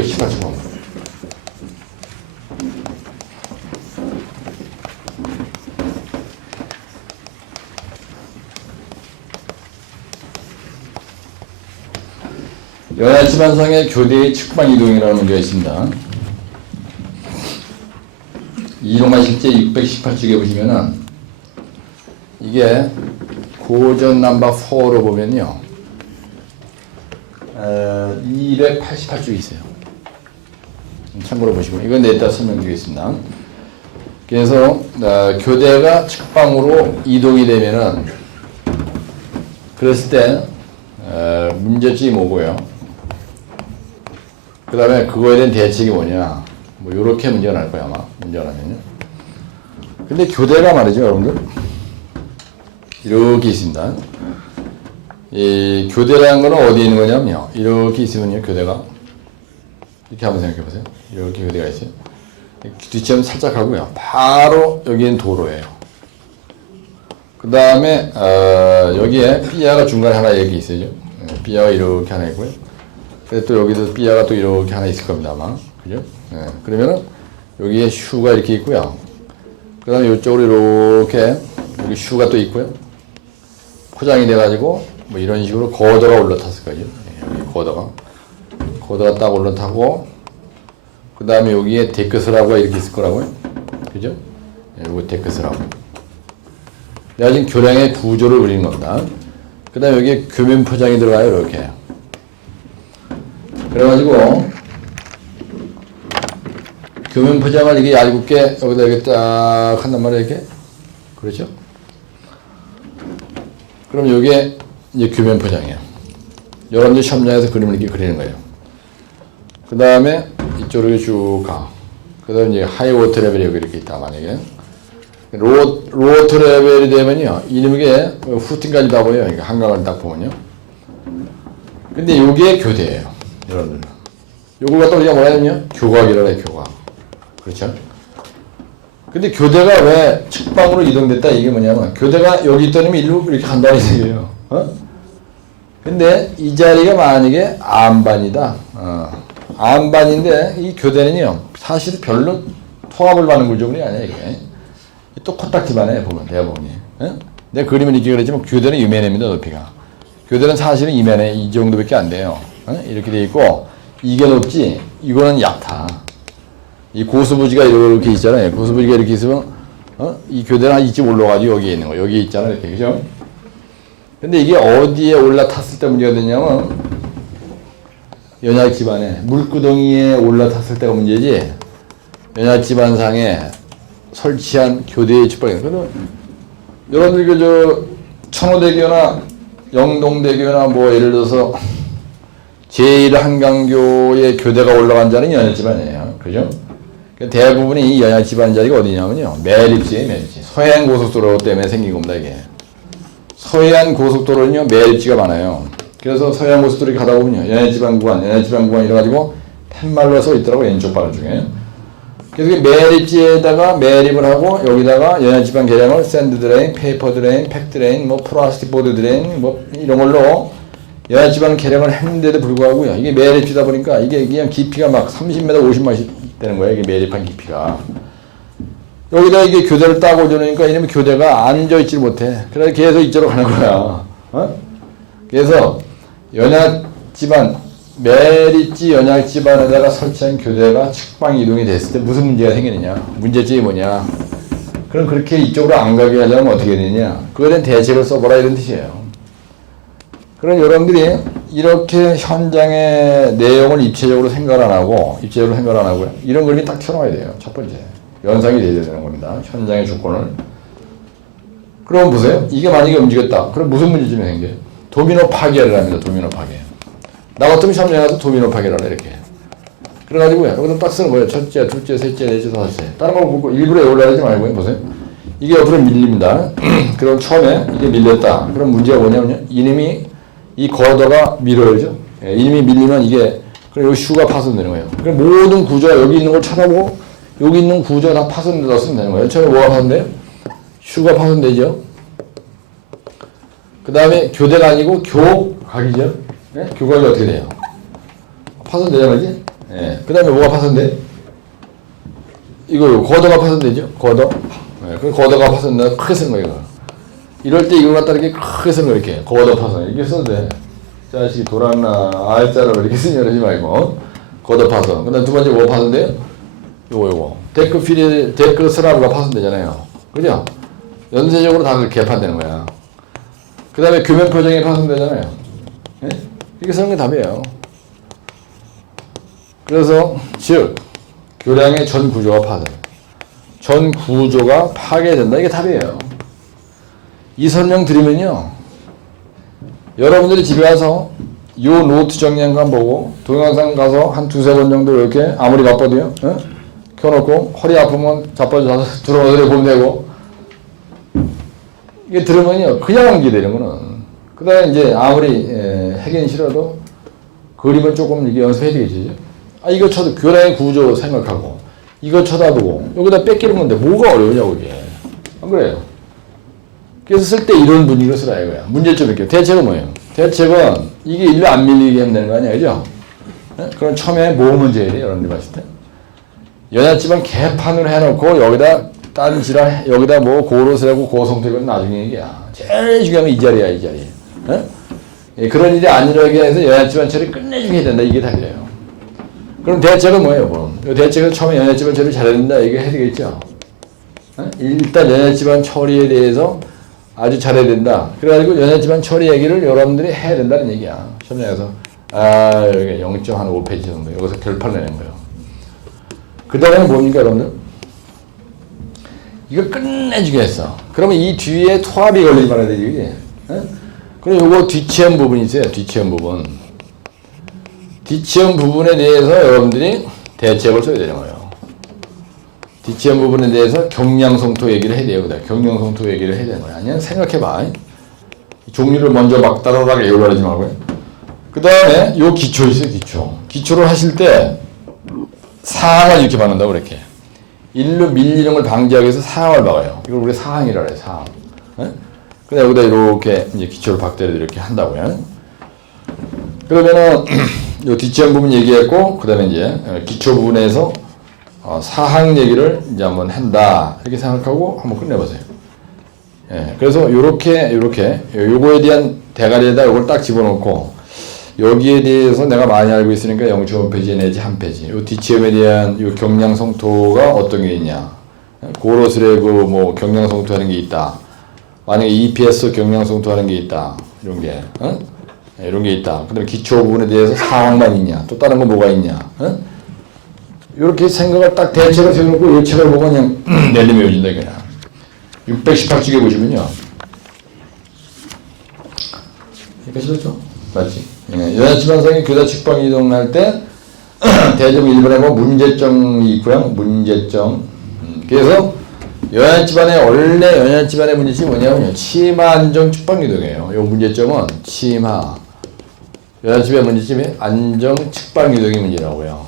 618번. 연하지반상의 교대의 측방 이동이라는 문제가 있습니다. 이동한 실제 618쪽에 보시면은 이게 고전 넘버 4로 보면요 288쪽이 있어요. 참고로 보시고 이건 내다 설명드리겠습니다. 그래서 교대가 측방으로 이동이 되면은 그랬을 때 문제점이 뭐고요? 그 다음에 그거에 대한 대책이 뭐냐? 뭐 요렇게 문제가 날 거야 아마 문제가 나면요. 근데 교대가 말이죠 여러분들 이렇게 있습니다. 이 교대라는 거는 어디에 있는 거냐면요 이렇게 있으면요 교대가 이렇게 한번 생각해 보세요. 이렇게 교대가 있어요. 뒷점 살짝 하고요. 바로 여기는 도로예요. 그 다음에 여기에 삐아가 중간에 하나 여기 있어요. 삐아가 이렇게 하나 있고요. 또 여기도 삐아가 또 이렇게 하나 있을 겁니다 아마. 그죠? 그러면은 여기에 슈가 이렇게 있고요. 그 다음에 이쪽으로 이렇게 여기 슈가 또 있고요. 포장이 돼가지고 뭐 이런 식으로 거더가 올라탔을 거죠. 여기 거더가 딱 올라타고 그 다음에 여기에 데크스라고가 이렇게 있을 거라고요. 그죠? 요거 데크스라고. 내가 지금 교량의 구조를 그리는 겁니다. 그 다음에 여기에 교면 포장이 들어가요. 이렇게. 그래가지고 교면 포장을 이게 얇게 여기다 이렇게 딱 한단 말이에요. 이렇게. 그렇죠? 그럼 이게 이제 교면 포장이에요. 여러분들 시험장에서 그림을 이렇게 그리는 거예요. 그 다음에 이쪽으로 쭉 가. 그 다음에 이제 하이 워터 레벨이 여기 이렇게 있다, 만약에. 로우 워터 레벨이 되면요. 이게 후팅까지 다 보여요. 이게 한강을 딱 보면요. 근데 요게 교대예요. 여러분들. 요걸 갖다 우리가 뭐라 하냐면요. 교각이라고 해요, 교각. 그렇죠? 근데 교대가 왜 측방으로 이동됐다? 이게 뭐냐면, 교대가 여기 있더니 일로 이렇게 간다는 얘기예요. 근데 이 자리가 만약에 암반이다. 암반인데 이 교대는요 사실 별로 통합을 받는 구조물이 아니에요. 이게 또 코딱지만 보면 대부분이. 내 그림은 이렇게 그랬지만 교대는 이면입니다. 높이가. 교대는 사실은 이면에 이 정도밖에 안 돼요. 이렇게 돼 있고 이게 높지 이거는 얕아. 이 고수부지가 이렇게 있잖아요. 고수부지가 이렇게 있으면 이 교대는 한 이쯤 올라가지고 여기에 있는 거 여기 있잖아요. 이렇게 그죠? 근데 이게 어디에 올라탔을 때 문제가 되냐면 연약 지반에 물구덩이에 올라탔을 때가 문제지 연약 지반상에 설치한 교대의 측방이에요. 그래서 여러분들 그 청호대교나 영동대교나 뭐 예를 들어서 제1한강교의 교대가 올라간 자리는 연약 지반이에요. 그죠? 대부분이 이 연약 지반 자리가 어디냐면요 매립지예요. 매립지. 서해안 고속도로 때문에 생긴 겁니다. 이게. 서해안 고속도로는요 매립지가 많아요. 그래서 서해안 고속도로에 가다 보면요 연해지방 구간 이래가지고 팻말로 써 있더라고 왼쪽 바로 중에. 그래서 매립지에다가 매립을 하고 여기다가 연해지방 계량을 샌드 드레인, 페이퍼 드레인, 팩 드레인, 뭐 플라스틱 보드 드레인 뭐 이런 걸로 연해지방 계량을 했는데도 불구하고요 이게 매립지다 보니까 이게 그냥 깊이가 막 30m, 50m씩 되는 거예요. 이게 매립한 깊이가. 여기다 이게 교대를 따고 오려니까 이놈의 교대가 앉아있질 못해. 그래서 계속 이쪽으로 가는 거야. 그래서 연약지반, 매립지 연약지반에다가 설치한 교대가 측방 이동이 됐을 때 무슨 문제가 생기느냐. 문제점이 뭐냐. 그럼 그렇게 이쪽으로 안 가게 하려면 어떻게 되느냐. 그거에 대한 대책을 써보라 이런 뜻이에요. 그럼 여러분들이 이렇게 현장의 내용을 입체적으로 생각 안 하고요. 이런 그림이 딱 켜놓아야 돼요. 첫 번째. 연상이 돼야 되는 겁니다. 현장의 조건을. 그럼 보세요. 이게 만약에 움직였다. 그럼 무슨 문제점이 생겨요? 도미노 파괴를 합니다. 도미노 파괴. 나 같으면 시험장에 가서 도미노 파괴를 하라 이렇게. 그래가지고요. 여기서 딱 쓰는 거예요. 첫째, 둘째, 셋째, 넷째, 다섯째. 다른 걸 보고 일부러 올라가지 말고요. 보세요. 이게 옆으로 밀립니다. 그럼 처음에 이게 밀렸다. 그럼 문제가 뭐냐면요. 이놈이 이 거더가 밀어야죠. 이놈이 밀리면 이게 그럼 여기 슈가 파손되는 거예요. 그럼 모든 구조가 여기 있는 걸 찾아보고 여기 있는 구조가 다 파손되다 쓰면 되는 거예요. 처음에 뭐가 파손돼요? 슈가 파손되죠. 그 다음에 교대가 아니고 교각이죠. 네? 교각이 어떻게 돼요? 파손되잖아요. 예. 그 다음에 뭐가 파손돼? 이거 쿼더가 파손되죠? 쿼더. 예. 그 쿼더가 파손된다. 크게 쓰는 거예요, 이거. 이럴 때 이걸 갖다 이렇게 크게 쓰는 거 이렇게. 쿼더 파손. 이렇게 써도 돼. 자식이 돌았나, 알자로 이렇게 쓰냐 그러지 말고. 쿼더 파손. 그 다음 두 번째 뭐 파손돼요? 요거. 데크 스라브가 파손되잖아요. 그죠? 연쇄적으로 다 개판되는 거야. 그 다음에 교면 표정이 파손되잖아요. 예? 이렇게 쓰는 게 답이에요. 그래서 즉 교량의 전 구조가 파손, 전 구조가 파괴된다. 이게 답이에요. 이 설명 드리면요, 여러분들이 집에 가서 요 노트 정리한 보고 동영상 가서 한 두세 번 정도 이렇게 아무리 바빠도요, 예? 켜놓고 허리 아프면 자빠져서 들어오더니 보면 되고, 이게 들으면요 그냥 암기되는 거는. 그 다음에 이제 아무리 하긴 싫어도 그림을 조금 이게 연습해야 되겠죠. 아, 이거 쳐도 교량의 구조 생각하고 이거 쳐다보고 여기다 뺏기는 건데 뭐가 어려우냐고 이게. 안 그래요? 그래서 쓸 때 이런 분위기로 쓰라 이거야. 문제점 이렇게. 대책은 뭐예요? 대책은 이게 일로 안 밀리게 하면 되는 거 아니야, 그죠? 그럼 처음에 뭐 문제 해야 돼, 여러분들 봤을 때? 연합지방 개판으로 해놓고 여기다 딴지라 여기다 뭐 고로스라고 고성토 이건 나중에 얘기야. 제일 중요한 건 이 자리야, 이 자리. 예, 그런 일이 안 일어나게 해서 연합지방 처리 끝내주게 해야 된다. 이게 답이에요. 그럼 대책은 뭐예요, 그럼? 대책은 처음에 연합지방 처리 잘해야 된다. 이게 해야 되겠죠? 일단 연합지방 처리에 대해서 아주 잘해야 된다. 그래가지고 연합지방 처리 얘기를 여러분들이 해야 된다는 얘기야. 시험장에서. 아, 여기 0.5페이지 정도. 여기서 결판을 내는 거예요. 그 다음에는 뭡니까, 여러분들? 이거 끝내주게 했어. 그러면 이 뒤에 토합이 걸리지 말아야 되지, 그지? 그럼 요거 뒤치험 부분이 있어요, 뒤치험 부분. 뒤치험 부분에 대해서 여러분들이 대책을 써야 되는 거예요. 뒤치험 부분에 대해서 경량성토 얘기를 해야 돼요. 경량성토 얘기를 해야 되는 거야. 아니야? 생각해봐. 종류를 먼저 막 따라다가 외우려 하지 말고요. 그 다음에 요 기초 있어요, 기초. 기초를 하실 때 사항을 이렇게 받는다고 그렇게. 일로 밀리는 걸 방지하기 위해서 사항을 박아요. 이걸 우리가 사항이라 해요, 사항. 그 다음에 여기다 이렇게 이제 기초를 박대로 이렇게 한다고요. 그러면은 요 뒷지형 부분 얘기했고, 그 다음에 이제 기초 부분에서 사항 얘기를 이제 한번 한다. 이렇게 생각하고 한번 끝내보세요. 예, 그래서 요렇게 요거에 대한 대가리에다 요걸 딱 집어넣고, 여기에 대해서 내가 많이 알고 있으니까 0.5페이지 내지 1페이지. 요 뒷지형에 대한 요 경량성토가 어떤 게 있냐. 고로스레그 뭐 경량성토 하는 게 있다. 만약에 EPS 경량성토 하는 게 있다. 이런 게. 이런 게 있다. 그 다음에 기초 부분에 대해서 사항만 있냐. 또 다른 거 뭐가 있냐. 이렇게 생각을 딱 대책을 세워놓고 이 책을 보고 그냥 내리면 외워진다 이거야. 618쪽에 보시면요. 여기까지 됐죠? 맞지? 예, 연합지방상의 교사 측방 이동할 때 대점 1번에 문제점이 있고요. 문제점. 그래서 연합지방의 원래 연합지방의 문제점이 뭐냐면요. 치마 안정 측방 이동이에요. 이 문제점은 치마. 연합지방의 문제점이 안정 측방 이동이 문제라고요.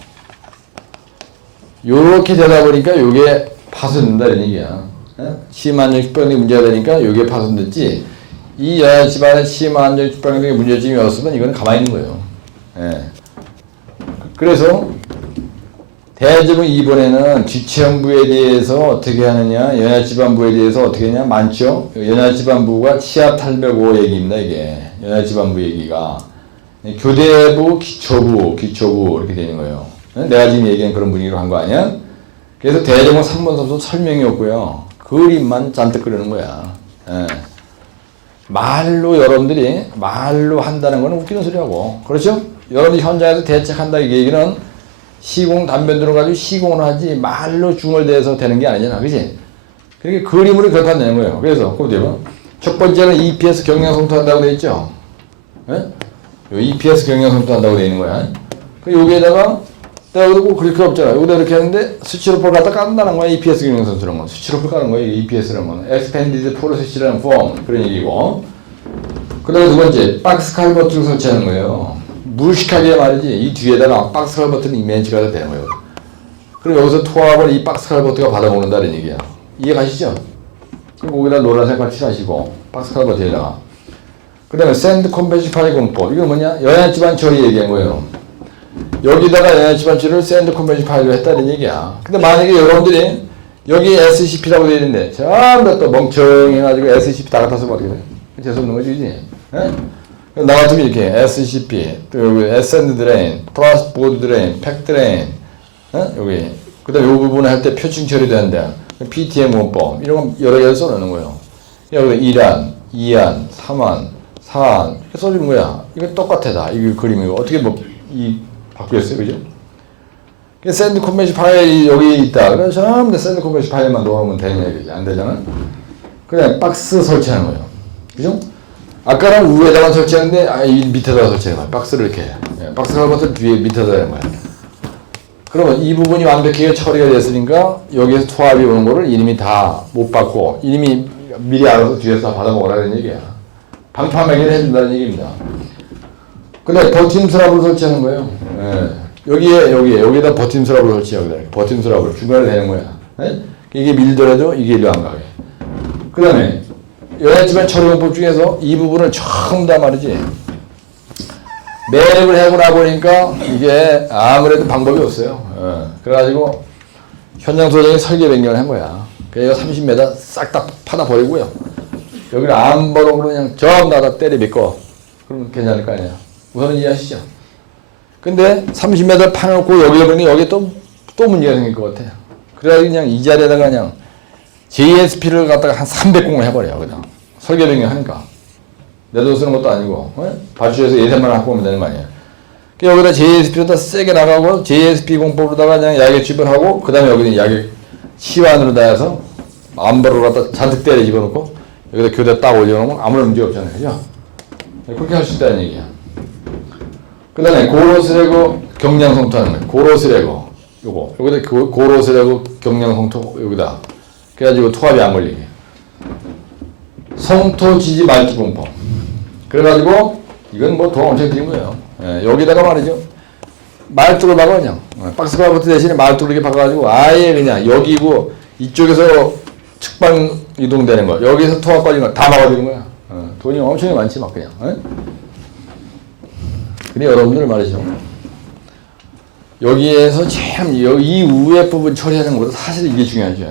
요렇게 되다 보니까 요게 파손된다 이런 얘기야. 치마 안정 측방 이동이 문제가 되니까 요게 파손됐지. 이 연합지방의 치마 안정 측방 이동의 문제점이 없으면 이건 가만히 있는 거예요. 예. 그래서 대지문 2번에는 뒷체형부에 대해서 어떻게 하느냐, 연합지방부에 대해서 어떻게 하느냐 많죠. 연합지방부가 치아 805 얘기입니다. 이게 연합지방부 얘기가 교대부, 기초부 이렇게 되는 거예요. 내가 지금 얘기한 그런 분위기로 한 거 아니야? 그래서 대지문 3번 선수 설명이 없고요. 그림만 잔뜩 그리는 거야. 예. 말로 여러분들이 말로 한다는 거는 웃기는 소리하고, 그렇죠? 여러분이 현장에서 대책한다 이 얘기는 시공 단변으로 가지고 시공을 하지 말로 중얼대서 되는 게 아니잖아, 그지? 그렇게 그림으로 결판내는 거예요. 그래서 그대로 첫 번째는 EPS 경량성토 한다고 되어 있죠. 예? EPS 경량성토 한다고 되어 있는 거야. 그 여기에다가 내가 그러고 그렇게 없잖아. 여기다 이렇게 하는데 수치로폴 갖다 깐다는 거야. EPS 경량성토라는 건 수치로폴 까는 거야. EPS라는 건 Expanded Process라는 form 그런 얘기고. 그다음에 두 번째 박스 칼버트를 설치하는 거예요. 무식하게 말이지 이 뒤에다가 박스 칼버트는 이미지가 되는 거예요. 그럼 여기서 토합을 이 박스 칼버트가 받아먹는다는 얘기야. 이해 가시죠? 그럼 거기다 노란색깔 칠하시고 박스 칼버트에다가 그 다음에 샌드 컴패시 파이 공법 이거 뭐냐? 연합지방 처리 얘기한 거예요. 여기다가 연합 집안치를 샌드 컨벤션 파일로 했다는 얘기야. 근데 만약에 여러분들이 여기 SCP라고 되어 있는데 전부 또 멍청해가지고 SCP 다 갖다 쓰면 어떻게 돼? 재수없는 거지, 그지? 나 같으면 이렇게 SCP, 또 여기 Ascend Drain, Plus Board Drain, Pack Drain, 여기 그 다음에 이 부분을 할 때 표층 처리도 한다. PTM 문법 이런 거 여러 개 써놓는 거예요. 여기 1안, 2안, 3안, 4안 이렇게 써주는 거야. 이거 똑같아 다. 이거 그림이고 어떻게 바뀌었어요, 그죠? 샌드 컨벤션 파일이 여기 있다. 그래서 전부 다 샌드 컨벤션 파일만 넣으면 되냐 이거지. 안 되잖아. 그냥 박스 설치하는 거예요. 그죠? 아까는 위에다가 설치하는데 이 밑에다가 설치하는 거야. 박스를 이렇게. 박스가 버튼 뒤에 밑에다 하는 거야. 그러면 이 부분이 완벽하게 처리가 됐으니까 여기에서 투합이 오는 거를 이님이 다 못 받고 이님이 미리 알아서 뒤에서 다 받아먹으라는 얘기야. 방파매기를 해준다는 얘기입니다. 근데 버팀 스랍을 설치하는 거예요. 여기에다 버팀 스랍을 설치하고 버팀 스랍을 중간에 대는 거야. 이게 밀더라도 이게 일로 안 가게. 그 다음에 연합집안 처리공법 중에서 이 부분을 처음 다 말이지. 매립을 하고 나보니까 이게 아무래도 방법이 없어요. 그래가지고 현장 소장이 설계 변경을 한 거야. 그래서 30m 싹 다 파다 버리고요. 여기를 암버럭으로 그냥 전부 다 때려 믿고 그러면 괜찮을 거 아니야. 우선 이해하시죠? 근데 30m 파놓고 여기를 보니 여기 또 문제가 생길 것 같아. 그래가지고 그냥 이 자리에다가 그냥 JSP를 갖다가 한 300공을 해버려. 그냥 설계 변경하니까. 내 돈 쓰는 것도 아니고 발주해서 예산만 갖고 오면 되는 거 아니야. 여기다 JSP로 다 세게 나가고 JSP 공법으로다가 그냥 약액 집어하고 그 다음에 여기는 약액 시완으로 다 해서 암버를 갖다 잔뜩 때려 집어넣고 여기다 교대 딱 올려놓으면 아무런 문제 없잖아요. 그죠? 그렇게 할 수 있다는 얘기야. 그 다음에 고로스레고 경량성토 하는 거예요. 고로스레고 여기다 고로스레고 경량성토 여기다 그래가지고 투합이 안 걸리게. 성토 지지 말뚝 공법. 그래가지고 이건 뭐 돈 엄청 드린 거예요. 여기다가 말이죠. 말뚝을 박아 그냥 박스 카버트 대신에 말뚝을 이렇게 박아가지고 아예 그냥 여기고 이쪽에서 측방 이동되는 거 여기서 투합 걸린 거 다 막아주는 거야. 돈이 엄청 많지 막 그냥. 근데 여러분들 말이죠. 여기에서 참 이 위에 부분 처리하는 것보다 사실 이게 중요하죠.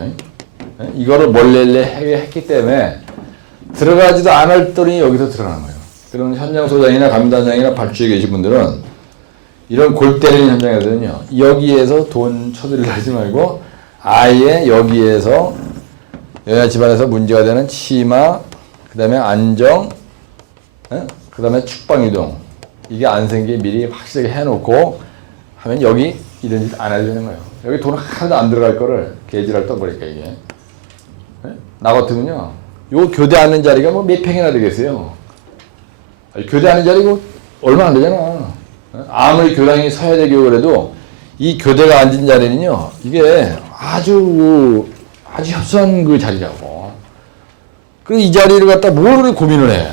이거를 몰래 했기 때문에 들어가지도 않을 돈이 여기서 들어가는 거예요. 그런 현장 소장이나 감단장이나 발주에 계신 분들은 이런 골 때리는 현장에서는요, 여기에서 돈 처리를 하지 말고 아예 여기에서 여야 집안에서 문제가 되는 치마, 그 다음에 안정, 그 다음에 축방이동 이게 안 생기게 미리 확실하게 해놓고 하면 여기 이런 짓 안 해도 되는 거예요. 여기 돈 하나도 안 들어갈 거를 개지랄 떠버리니까 이게. 나 같으면요, 요 교대하는 자리가 뭐 몇 평이나 되겠어요. 교대하는 자리고 얼마 안 되잖아. 아무리 교당이 서야대 교육을 해도 이 교대가 앉은 자리는요, 이게 아주 협소한 그 자리라고. 그래서 이 자리를 갖다 뭘 고민을 해?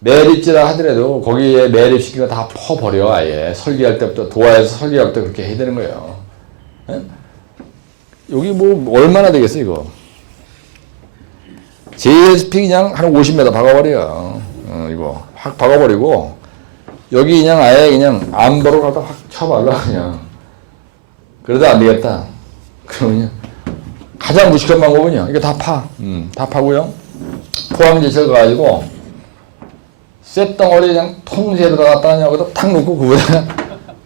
매립지라 하더라도 거기에 매립시키가 다 퍼버려. 아예 설계할 때부터 도화에서 설계할 때 그렇게 해야 되는 거예요. 여기 뭐 얼마나 되겠어 이거. JSP 그냥 한 50m 박아버려. 이거 확 박아버리고 여기 그냥 아예 그냥 암버로 갖다 확 쳐발라 그냥. 그러다 안 되겠다. 그러면 가장 무식한 방법은요. 이거 다 파. 다 파고요. 포항제철 가가지고 쇳덩어리 그냥 통째로 다 갖다 여기다 탁 놓고 그거다가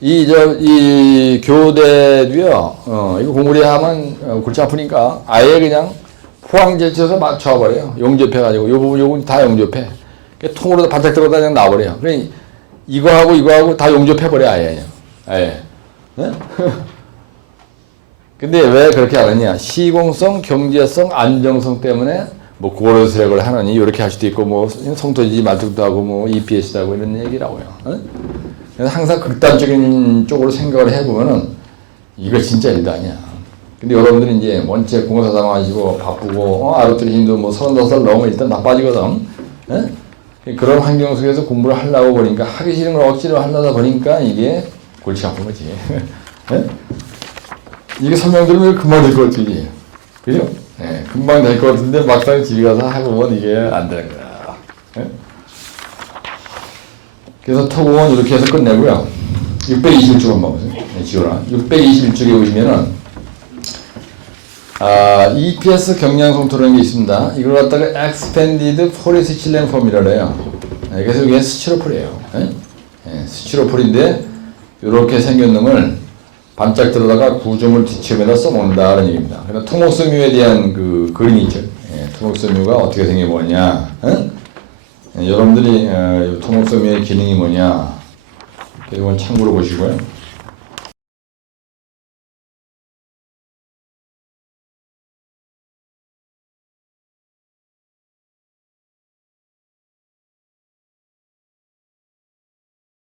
이 교대도요. 이거 공부리 하면 골치 아프니까 아예 그냥 포항제쳐서 맞춰버려요. 용접해가지고 요 부분 요건 다 용접해. 통으로 반짝 들어가다 그냥 나와버려요. 그러니 이거하고 다 용접해버려 아예. 아예. 네? 근데 왜 그렇게 하느냐? 시공성, 경제성, 안정성 때문에 뭐 고로스렉을 하느니 이렇게 할 수도 있고 뭐 성토지지 말뚝도 하고 뭐 EPS도 하고 이런 얘기라고요. 그래서 항상 극단적인 쪽으로 생각을 해보면은 이거 진짜 일도 아니야. 근데 여러분들이 이제 원체 공사장 하시고 바쁘고 아르트리 힘도 뭐 35살 넘으면 일단 다 빠지거든. 그런 환경 속에서 공부를 하려고 보니까 하기 싫은 걸 억지로 하려다 보니까 이게 골치가 아픈 거지. 이게 설명 들으면 금방 될 것 같지. 그죠? 금방 될 것 같은데 막상 집에 가서 해보면 이게 안 되는 거야. 그래서 토공은 이렇게 해서 끝내고요. 621쪽 한번 보세요. 네, 지워라. 621쪽에 보시면은 EPS 경량성 토론이 있습니다. 이걸 갖다가 Expanded Polyethylene Form이라고 해요. 그래서 이게 스티로폴이에요. 스티로폴인데 이렇게 생긴 놈을 반짝 들어다가 구조물 뒷면에다 써먹는다는 얘기입니다. 그래서 토목섬유에 대한 그 그림이 있죠. 토목섬유가 어떻게 생겨보냐, 여러분들이 토목섬유의 기능이 뭐냐, 이건 참고로 보시고요.